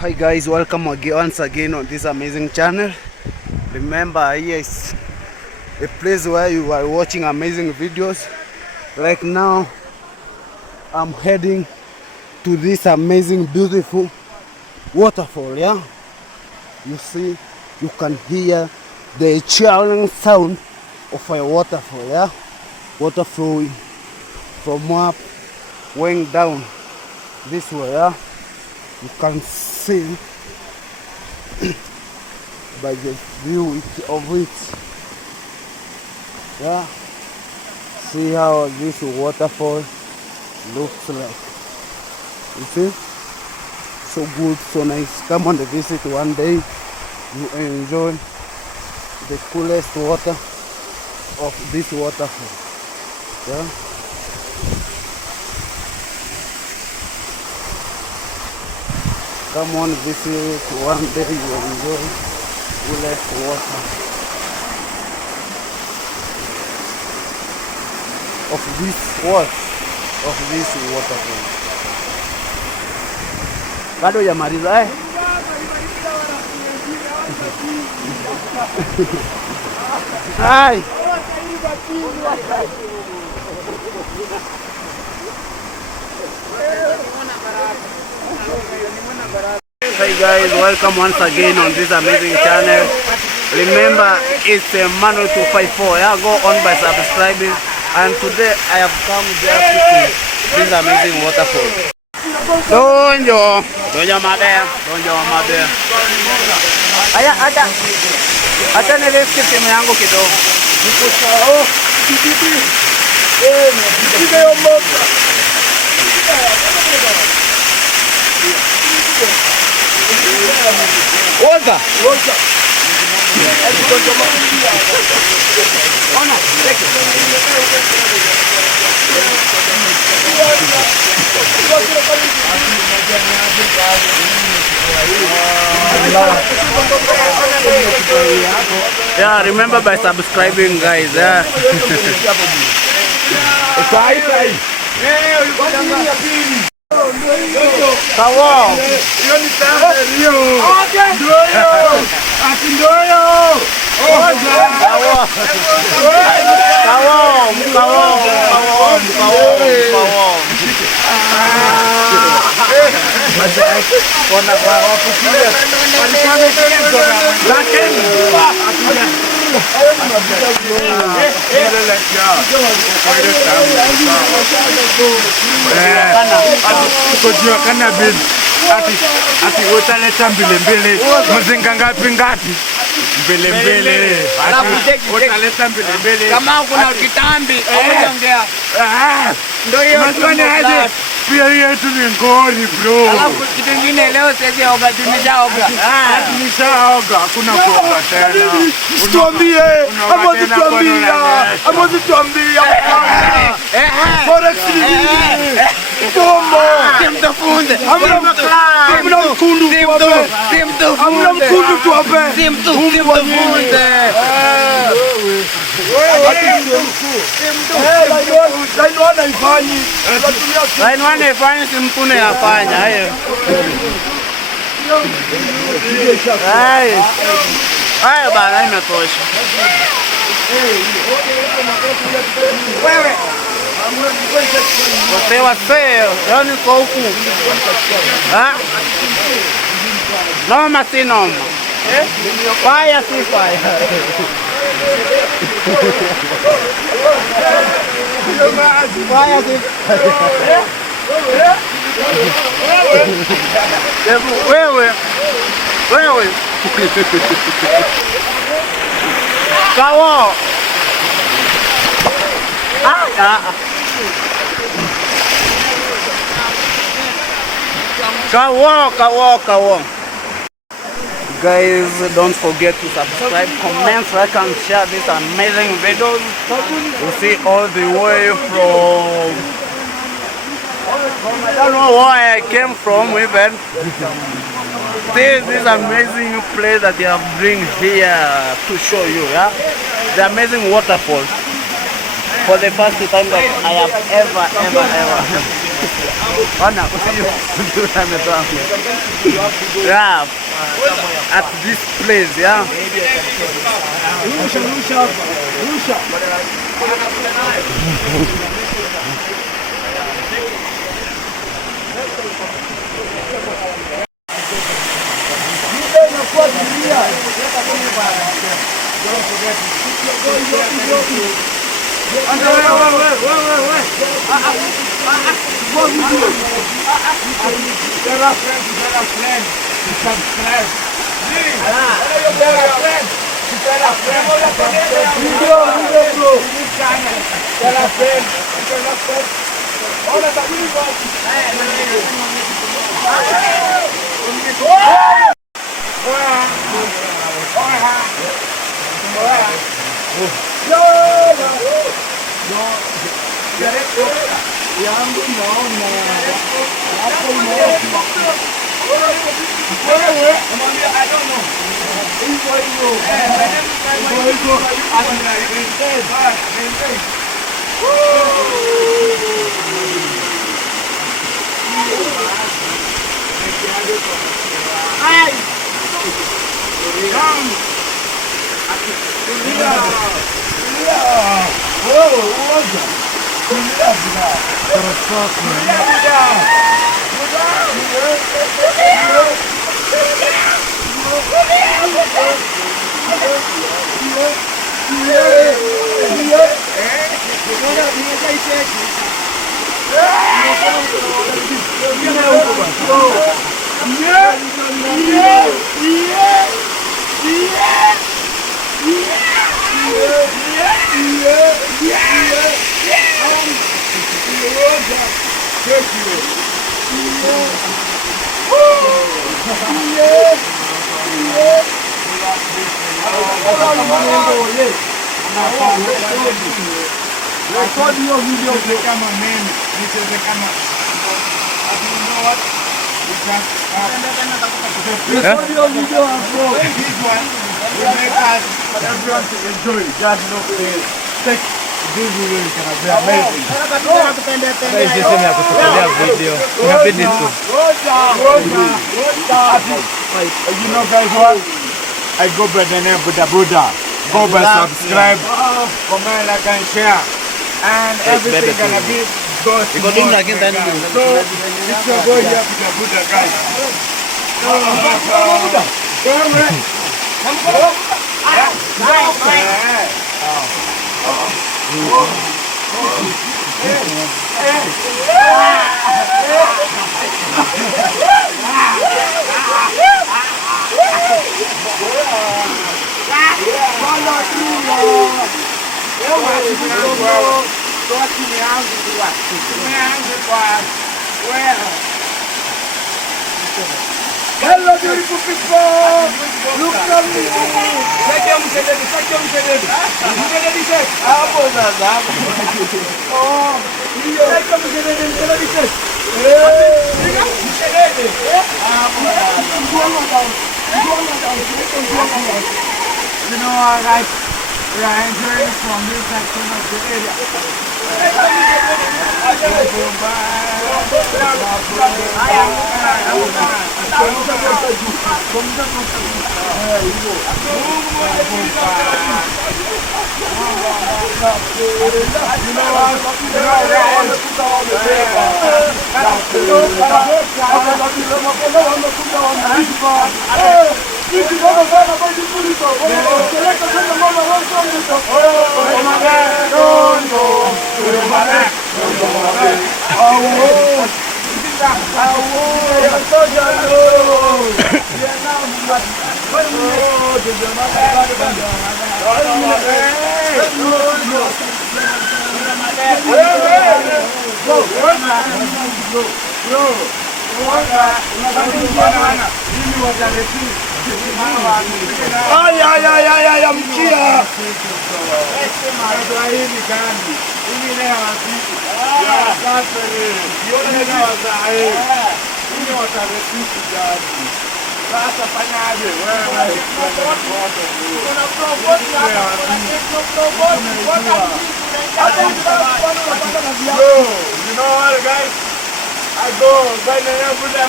Hi guys, welcome once again on this amazing channel. Remember, here is a place where you are watching amazing videos. Like now, I'm heading to this amazing, beautiful waterfall. Yeah, you see, you can hear the churning sound of a waterfall. Yeah, water flowing from up, going down this way. Yeah, you can see by the view of it. Yeah, see how this waterfall looks like. You see, so good, so nice. Come on the visit one day, you enjoy the coolest water of this waterfall. Yeah, come on visit one day, you enjoy coolest water of this waterfall. Bado hujamaliza eh? Hai. Hey guys, welcome once again on this amazing channel. Remember, it's Manuel 254. Yeah, go on by subscribing. And today I have come just to see this amazing waterfall. Donjo mabe. Hata nilisikia simu yangu kidogo. Niko sawa. Ndio mbona. Oza. Ona, yeah, remember by subscribing guys. Yeah. Kawo. Ati utaleta mbele mzinga ngapi mbele utaleta mbele kama kuna kitambi ongea ndio hiyo pia yetu ni ngori bro. Alafu kitu kingine leo sisi oga tunishaoga hakuna kuoga tena. Tuambie amozi tuambie forex Bombo! Simtufunze! Amna mkundu tu hapa! Simtufunze! Line one haifanyi, simpune yafanya hayo. Hayo bana imetosha. Wewe waseo, yani kwa huku. Noma si noma. Fire si fire. Fire si wewe. Kawo. Kawo. Guys, don't forget to subscribe, comment, like and share this amazing videos. You see all the way from I don't know where I came from even. This amazing place that they have bring here to show you, yeah? The amazing waterfall. For the first time that I have ever Ona, yeah, at this place, yeah. You know, guys, what? I go by the name Buddha. Go by, subscribe, comment, like, and share. And everything gonna be good. So, it's your boy here, Buddha, guys. Hello, beautiful people! Look at me! You know what, guys? We are enjoying from this section of the area. You know what, guys? I go banana Buddha.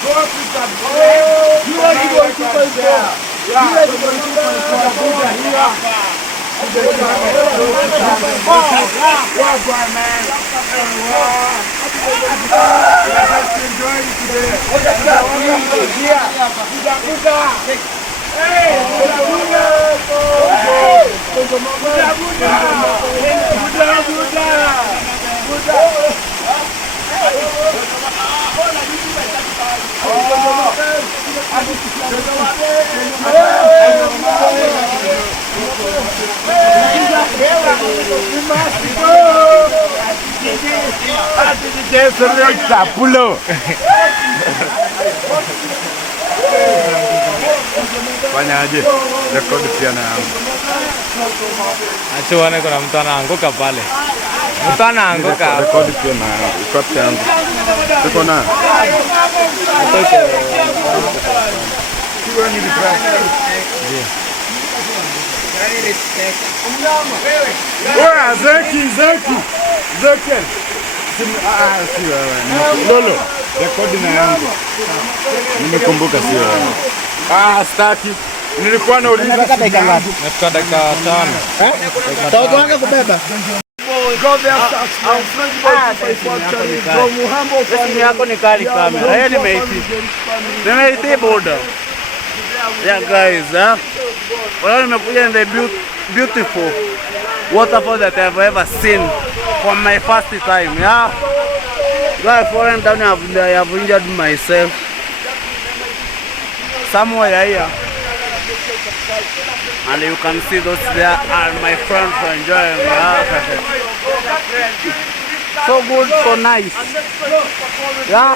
Go to subscribe. You want to go to share. Yeah, you want to go to Buddha here. Fanyaje? Rekodi pia na yangu. Achuone kuna mtu anaanguka pale. Mtu anaanguka. Rekodi pia na yangu. Iko pia yangu. Tuko na. Kiwa ni different. Oya, Zeki. Si wewe. Lolo, rekodi na yangu. Nimekumbuka si wewe. Staki. Nilikuwa nauliza dakika ngapi? Nafika dakika 5. Tauko wangu kubeba. Simu yako ni kali kamera. Yeye nimeiti boda. Yeah guys, well, nimekuja in the beautiful waterfall that I've ever seen for my first time. Yeah. Guys, falling down, I have injured myself somewhere here. And you can see those there are my friends enjoying. So good, so nice. Yeah.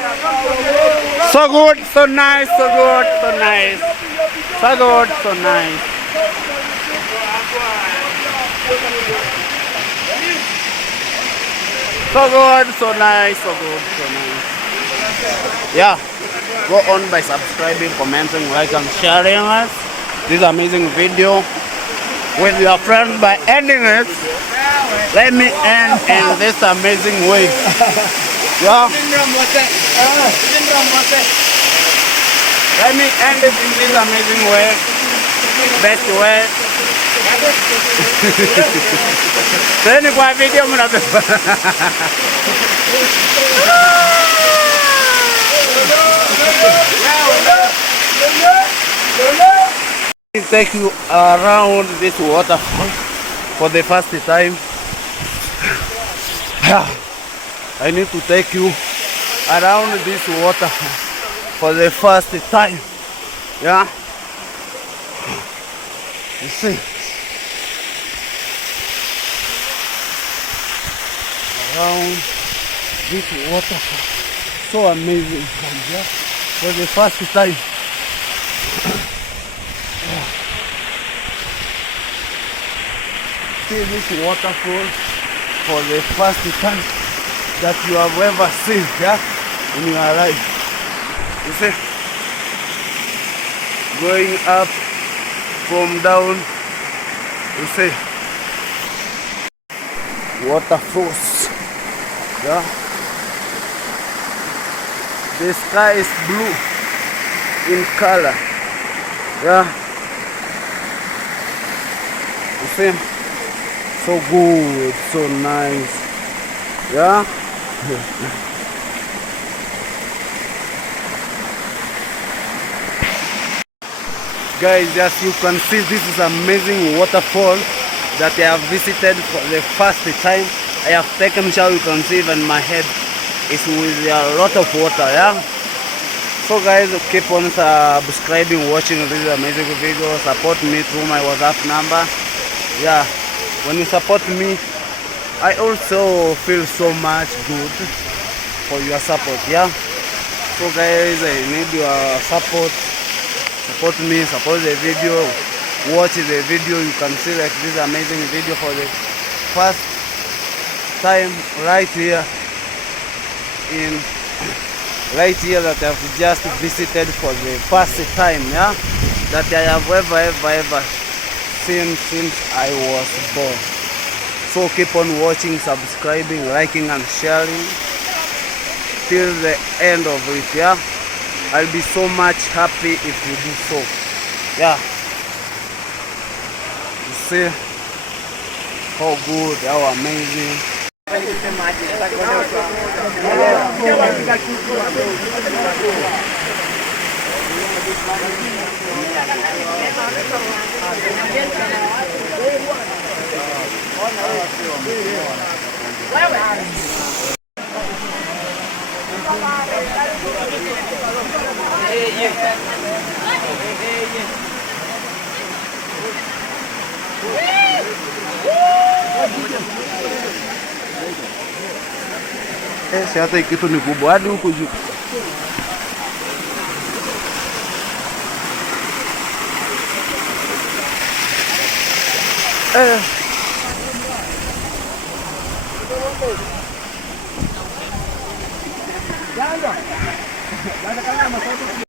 So good, so nice, so good, so nice. So good, so nice. So good, so nice, so good, so nice. Yeah. Go on by subscribing, commenting, like and sharing us. This amazing video with your friends by ending it. Let me end in this amazing way. Yeah. Let me end it in this amazing way. Best way. Then kwa video mnabeba. Take you around this waterfall for the first time. I need to take you around this waterfall for the first time. Yeah. You see. Around this waterfall. So amazing. Yeah. For the first time. See this waterfall for the first time that you have ever seen, yeah, in your life. You see, going up from down, you see, waterfalls, yeah. The sky is blue in color, yeah. You see. So good, so nice. Yeah. Guys, as you can see, this is amazing waterfall that I have visited for the first time. I have taken shower. You can see even my head is with a lot of water. Yeah. So guys, keep on subscribing, watching this amazing video. Support me through my WhatsApp number. Yeah. When you support me, I also feel so much good for your support, yeah? So guys, I need your support. Support me, support the video, watch the video. You can see like this amazing video for the first time right here that I've just visited for the first time, yeah? That I have ever since I was born. So keep on watching, subscribing, liking and sharing. till the end of it. Yeah, I'll be so much happy if you do so. Yeah, you see how good, how amazing. Si hata kitu ni kubwa hadi huko juu.